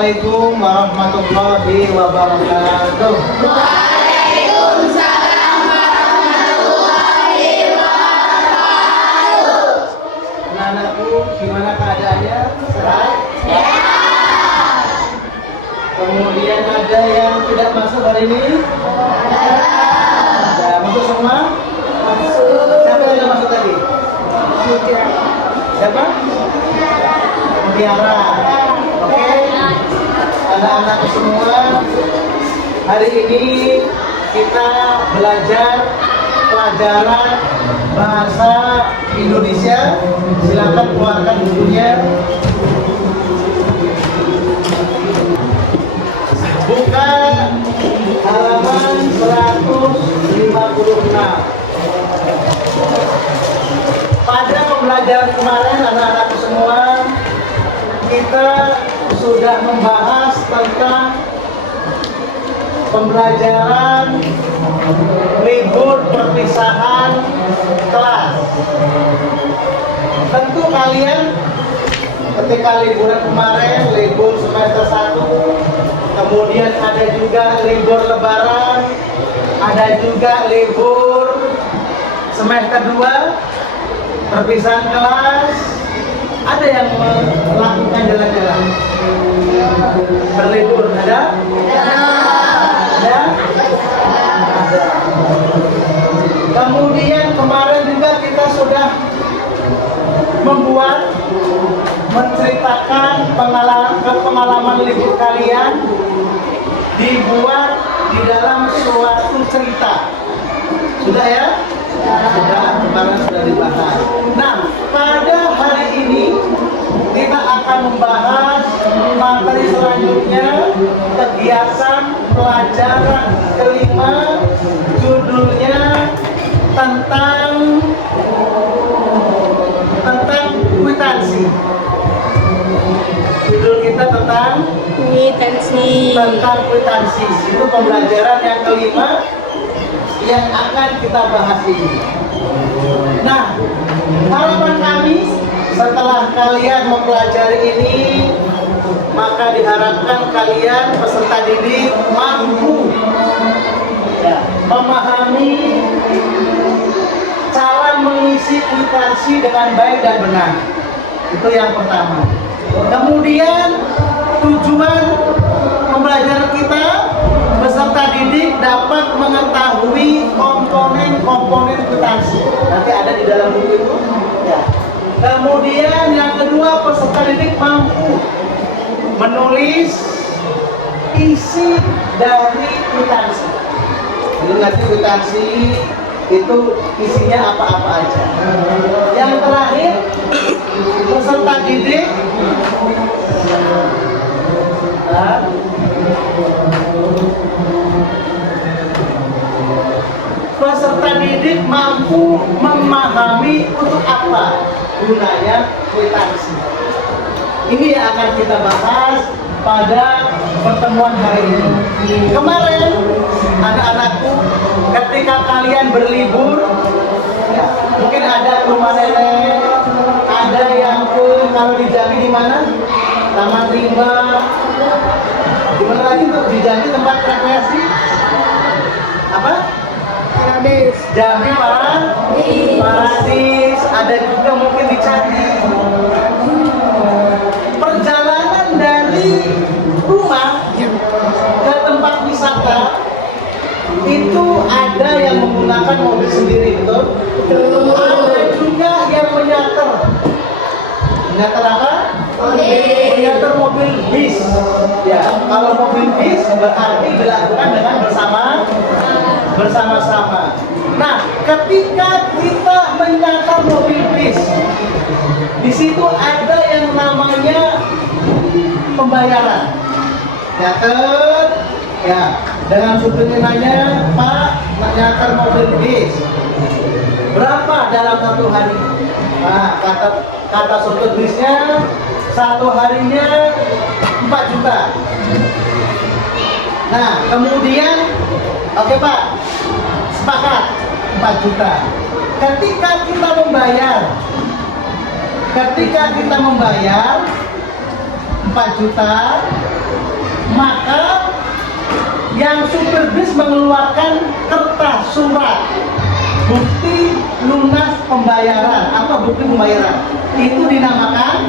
Assalamualaikum warahmatullahi wabarakatuh. Waalaikumsalam warahmatullahi wabarakatuh. Anak-anakku, gimana keadaannya? Sehat? Sehat. Kemudian ada yang tidak masuk hari ini? Ada. Masuk semua? Masuk. Siapa yang tidak masuk tadi? Siapa? Mutiara. Oke. Anak-anak semua, hari ini kita belajar pelajaran bahasa Indonesia. Silakan keluarkan bukunya. Buka halaman 156. Pada pembelajaran kemarin anak-anak semua, kita sudah membahas tentang pembelajaran libur perpisahan kelas. Tentu kalian ketika liburan kemarin, libur semester 1, kemudian ada juga libur lebaran, ada juga libur semester 2, perpisahan kelas. Ada yang melakukan jalan-jalan berlibur? Ada? Ada? Ada. Kemudian kemarin juga kita sudah menceritakan pengalaman libur kalian, dibuat di dalam suatu cerita. Sudah ya? Sudah, kemarin sudah dibahas. Nah, pada hari ini kita akan membahas materi selanjutnya, kegiatan pelajaran kelima, judulnya tentang kwitansi. Judul kita tentang kwitansi. Itu pembelajaran yang kelima yang akan kita bahas ini. Nah, harapan kami setelah kalian mempelajari ini, maka diharapkan kalian peserta didik mampu memahami cara mengisi kwitansi dengan baik dan benar. Itu yang pertama. Kemudian tujuan pembelajaran kita, peserta didik dapat mengetahui komponen-komponen kwitansi. Nanti ada di dalam buku itu. Ya. Kemudian yang kedua, peserta didik mampu menulis isi dari kwitansi. Jadi nanti kwitansi itu isinya apa-apa aja. Yang terakhir, peserta didik mampu memahami untuk apa gunanya kwitansi. Ini yang akan kita bahas pada pertemuan hari ini. Kemarin anak-anakku, ketika kalian berlibur, ya, mungkin ada ke rumah nenek, ada yang ke, kalau di Jambi di mana? Taman Rimba. Di mana lagi tuh? Di Jambi tempat rekreasi? Apa? Jambi Paradis. Ada juga mungkin di Candi. Perjalanan dari rumah ke tempat wisata itu ada yang menggunakan mobil sendiri, betul? Ada juga yang menyater. Menyater apa? Menyater mobil bis. Ya, kalau mobil bis berarti dilakukan dengan bersama-sama. Nah, ketika kita menyater mobil bis, di situ ada yang namanya pembayaran. Nyater, ya, dengan supirnya nanya, Pak, nyater mobil bis, berapa dalam satu hari? Nah, kata supir bisnya, satu harinya 4 juta. Nah, kemudian, oke Pak, sepakat 4 juta. Ketika kita membayar 4 juta, maka yang supir bis mengeluarkan kertas surat bukti lunas pembayaran atau bukti pembayaran itu dinamakan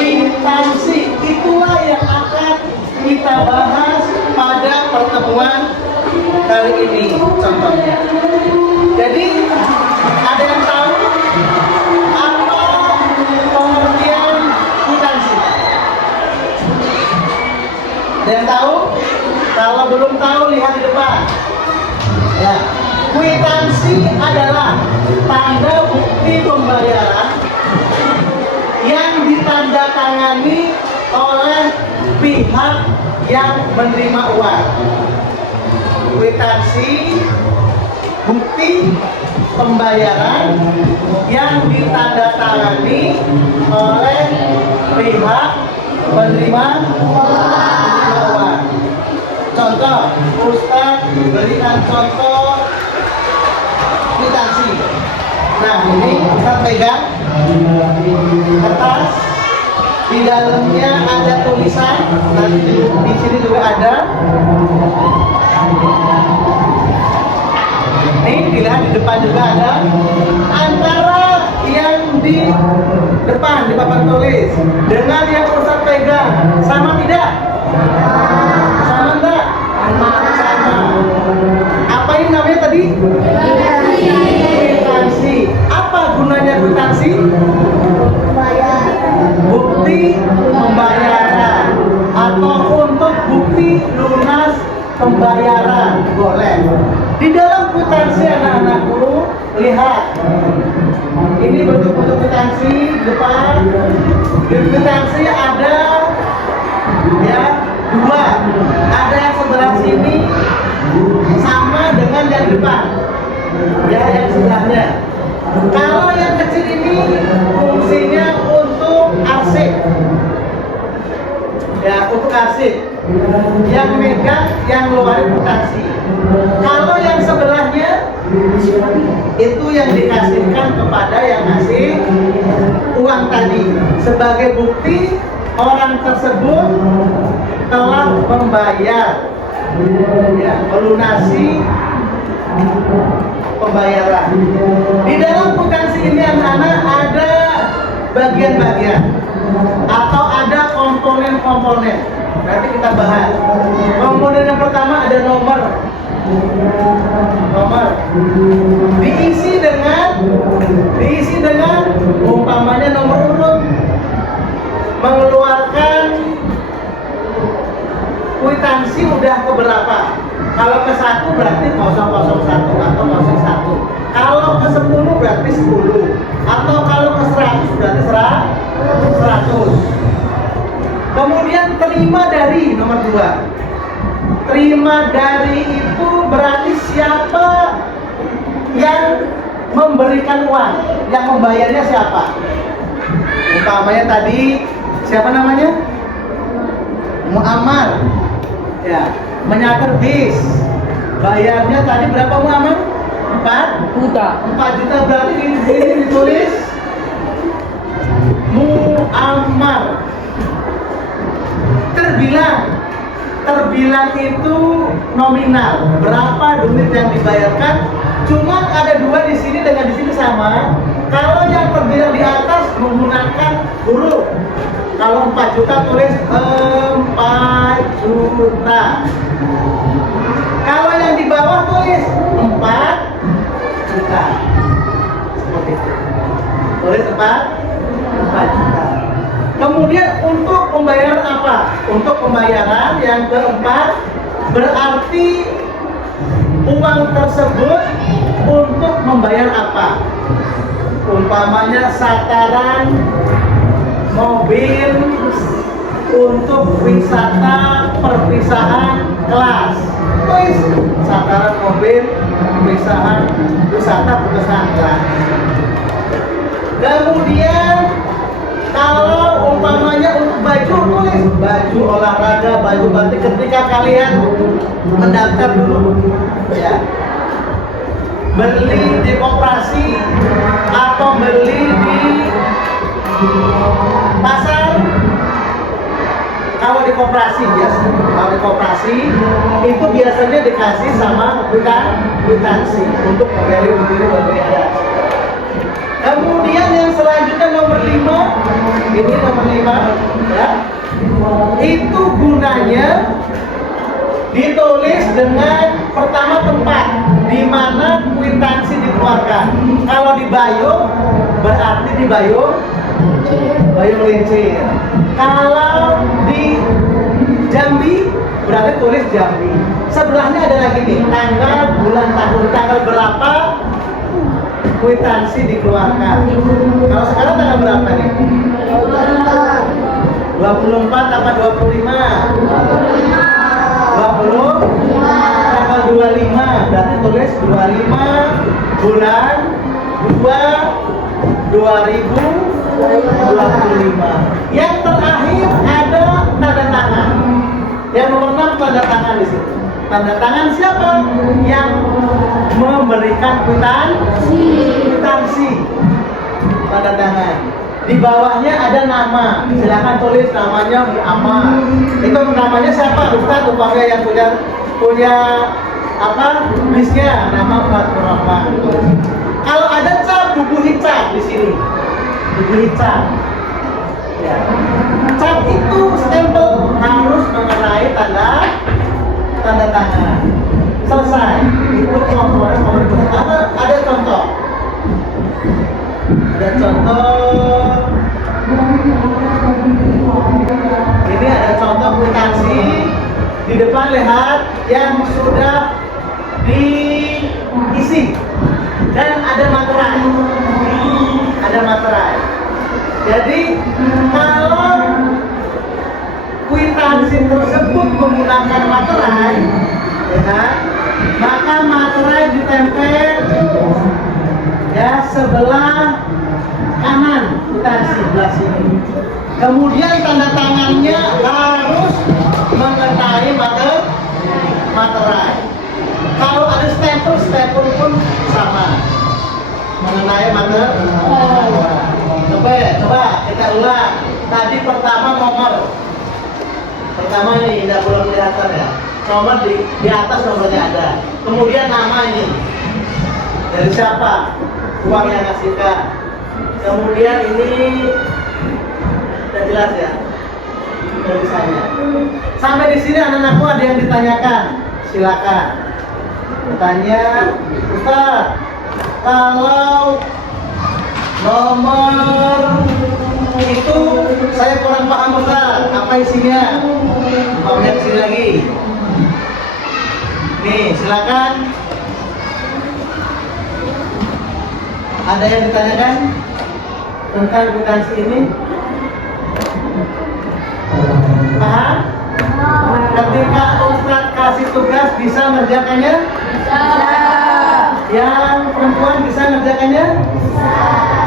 kwitansi. Itulah yang akan kita bahas pada pertemuan kali ini contohnya. Jadi ada yang tahu apa pengertian kwitansi? Ada yang tahu? Kalau belum tahu lihat di depan. Ya. Kwitansi adalah tanda bukti pembayaran yang ditandatangani oleh pihak yang menerima uang. Kwitansi bukti pembayaran yang ditandatangani oleh pihak penerima uang. Contoh, Ustaz berikan contoh kwitansi. Nah, ini Ustaz pegang kertas, di dalamnya ada tulisan, nanti di sini juga ada. Ini dilihat di depan juga ada. Antara yang di depan di papan tulis dengan yang Ustaz pegang sama tidak? Sama enggak? Sama. Apa ini namanya tadi? Kwitansi. Apa gunanya kwitansi? Bukti pembayaran atau untuk bukti lunas pembayaran boleh. Di dalam kwitansi anak-anakku lihat. Ini bentuk-bentuk kwitansi depan. Di kwitansi ada ya dua. Ada yang sebelah sini sama dengan yang depan. Ya, yang sebelahnya. Kalau yang kecil ini fungsinya untuk arsip. Ya, untuk arsip. Yang megang, yang ngeluarin kwitansi. Kalau yang sebelahnya itu yang dikasihkan kepada yang ngasih uang tadi sebagai bukti orang tersebut telah membayar, ya, melunasi pembayaran. Di dalam kwitansi ini anak-anak ada bagian-bagian atau ada komponen-komponen. Nanti kita bahas. Komponen yang pertama ada nomor. Diisi dengan umpamanya nomor urut. Mengeluarkan kwitansi udah ke berapa? Kalau ke 1 berarti 001 atau 01. Kalau ke 10 berarti 10. Atau kalau ke 100 berarti 100. Kemudian terima dari nomor 2. Terima dari itu berarti siapa yang memberikan uang, yang membayarnya siapa? Umpamanya tadi siapa namanya? Muammar. Ya, menyater bis. Bayarnya tadi berapa Muammar? 4 juta. 4 juta berarti di sini ditulis Muammar. Terbilang itu nominal. Berapa duit yang dibayarkan? Cuma ada dua di sini dengan di sini sama. Kalau yang terbilang di atas menggunakan huruf. Kalau 4 juta tulis 4 juta. Kalau yang di bawah tulis 4 juta. Seperti itu. Tulis 4 juta. Kemudian untuk pembayaran apa? Untuk pembayaran yang keempat berarti uang tersebut untuk membayar apa? Umpamanya sataran mobil untuk wisata perpisahan kelas. Tulis sataran mobil wisata perpisahan kelas. Kemudian kalau umpamanya untuk baju, tulis baju olahraga, baju batik ketika kalian mendaftar dulu, ya, beli di koperasi atau beli di pasar, Kalau di koperasi biasanya, kalau di koperasi itu biasanya dikasih sama kwitansi untuk pembeli ada. Kemudian yang selanjutnya nomor 5, ini nomor 5, ya, itu gunanya ditulis dengan pertama tempat di mana kwitansi dikeluarkan. Kalau di Bayung berarti di Bayung Lincir. Kalau di Jambi berarti tulis Jambi. Sebelahnya ada lagi nih tanggal, bulan, tahun, tanggal berapa kwitansi dikeluarkan. Kalau sekarang tanggal berapa nih? 24 apa 25? 20 tanggal 25 berarti tulis 25 bulan 2 2025. Yang terakhir ada tanda tangan. Yang nomor 6 tanda tangan di situ. Tanda tangan siapa? Yang memberikan kwitansi. Tanda tangan. Di bawahnya ada nama. Silakan tulis namanya Muhammad. Itu namanya siapa? Ustaz umpamanya yang punya apa? Listnya nama Fatur Rahman. Kalau ada cap, buku hitam di sini. Buku hitam. Ya. Cap itu stempel harus mengenai tanda tangan. Selesai. Itu komponen ada contoh. Ada contoh. Ini ada contoh kwitansi. Di depan lihat yang sudah diisi dan ada materai. Jadi kalau kwitansi tersebut menggunakan materai, ya, maka materai ditempel ya sebelah kanan kwitansi sebelah sini. Kemudian tanda tangannya harus mengenai materai. Kalau ada stempel pun sama mengenai materai. Coba kita ulang. Tadi pertama nomor. Pertama ini belum kelihatan ya. Nomor di atas nomornya ada. Kemudian nama ini. Dari siapa? Uang yang ngasihkan. Kemudian ini sudah jelas ya. Tulisannya. Sampai di sini anak-anakku ada yang ditanyakan. Silakan. Bertanya, Ustaz, kalau nomor itu saya kurang paham Ustaz, apa isinya? Mau lihat sini lagi. Nih, silakan. Ada yang ditanyakan tentang kwitansi ini? Paham? Ketika Ustaz kasih tugas bisa ngerjakannya? Bisa. Yang perempuan bisa ngerjakannya? Bisa.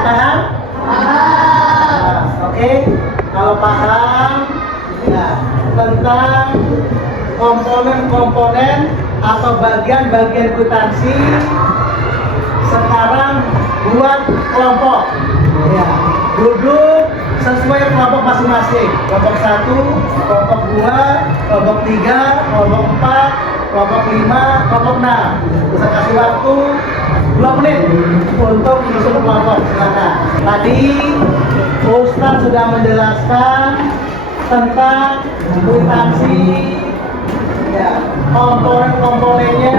Paham? Paham. Oke. Kalau paham, ya, tentang komponen-komponen atau bagian-bagian kwitansi, sekarang buat kelompok. Ya, duduk sesuai kelompok masing-masing. Kelompok 1, kelompok 2, kelompok 3, kelompok 4, kelompok 5, kelompok 6. Bisa kasih waktu 2 menit untuk menyusun kelompok. Silakan. Tadi Ustaz sudah menjelaskan tentang kwitansi, ya, komponen-komponennya,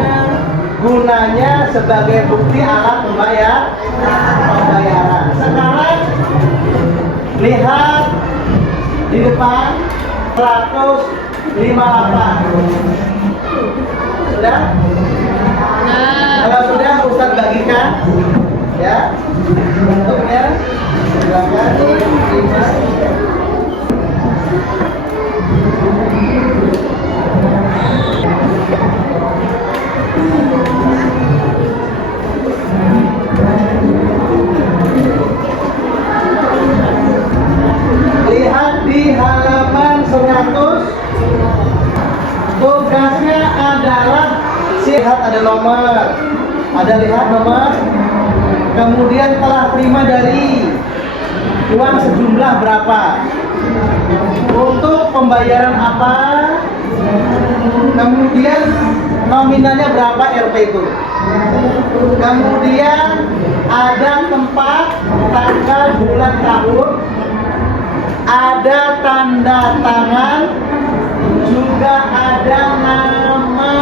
gunanya sebagai bukti alat pembayaran. Sekarang lihat di depan 158. Sudah? Kalau sudah Ustaz bagikan ya bentuknya. Silakan diterima. Lihat di halaman 100. Tugasnya adalah lihat ada nomor. Lihat nomor. Kemudian telah terima dari uang sejumlah berapa. Untuk pembayaran apa, kemudian nominalnya berapa RP itu, kemudian ada tempat, tanggal, bulan, tahun, ada tanda tangan, juga ada nama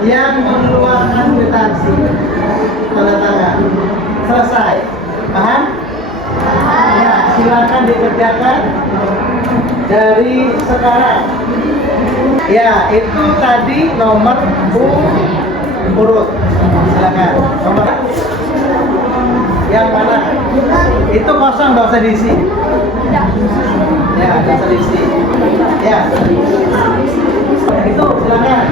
yang mengeluarkan kwitansi, tanda tangan. Selesai, paham? Ya, silakan dikerjakan dari sekarang. Ya, itu tadi nomor urut. Silakan. Nomor yang mana? Itu kosong, nggak usah diisi. Ya, nggak usah diisi. Ya. Itu silakan.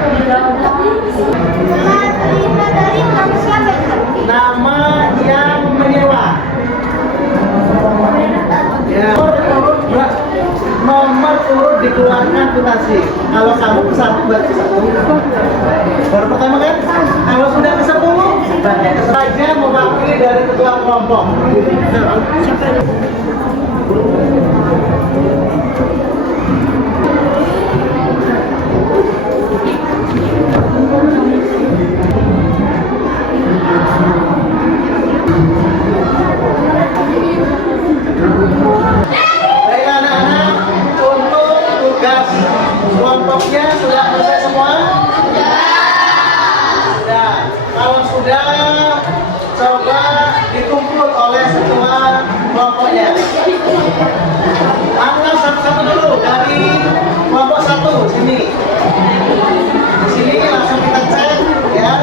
Terima dari nama siapa? Nama yang menyewa. Ya. Nomor urut dikeluarkan kwitansi. Kalau kamu ke satu berarti satu. Baru pertama kan? Kalau sudah ke 10, berarti saja mewakili dari ketua kelompok. Baiklah anak-anak, untuk tugas kelompoknya sudah selesai semua? Sudah. Kalau sudah, coba dikumpul oleh ketua kelompoknya. Angkat satu-satu dulu dari kelompok 1 sini. Di sini langsung kita cek ya.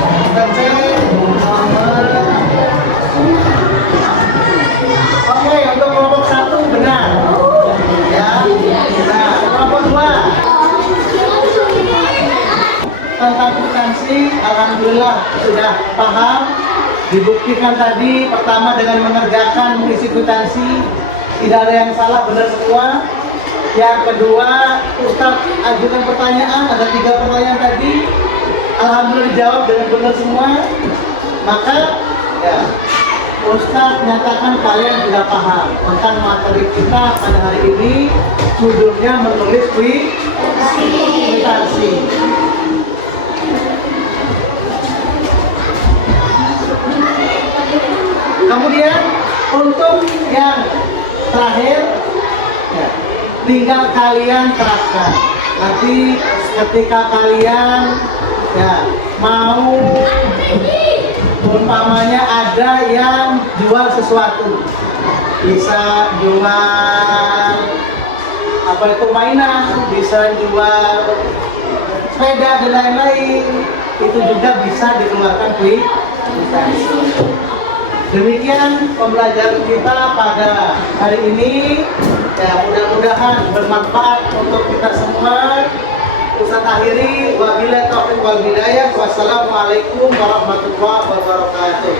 Kita cek nomor. Oke, untuk kelompok 1 benar. Ya. Nah, kelompok 2 tentang kwitansi, alhamdulillah sudah paham. Dibuktikan tadi pertama dengan mengerjakan mengisi kwitansi, tidak ada yang salah, benar semua. Yang kedua, Ustadz ajukan pertanyaan, ada 3 pertanyaan tadi, alhamdulillah dijawab dengan benar semua. Maka ya Ustadz nyatakan kalian sudah paham tentang materi kita pada hari ini. Judulnya menulis kwitansi. Kemudian untuk yang terakhir, ya, tinggal kalian terapkan. Nanti ketika kalian ya mau, umpamanya ada yang jual sesuatu, bisa jual apa itu mainan, bisa jual sepeda dan lain-lain, itu juga bisa dikeluarkan kwitansi. Demikian pembelajaran kita pada hari ini. Ya, mudah-mudahan bermanfaat untuk kita semua. Ustaz akhiri, wabillahi taufiq wal hidayah. Wassalamualaikum warahmatullahi wabarakatuh.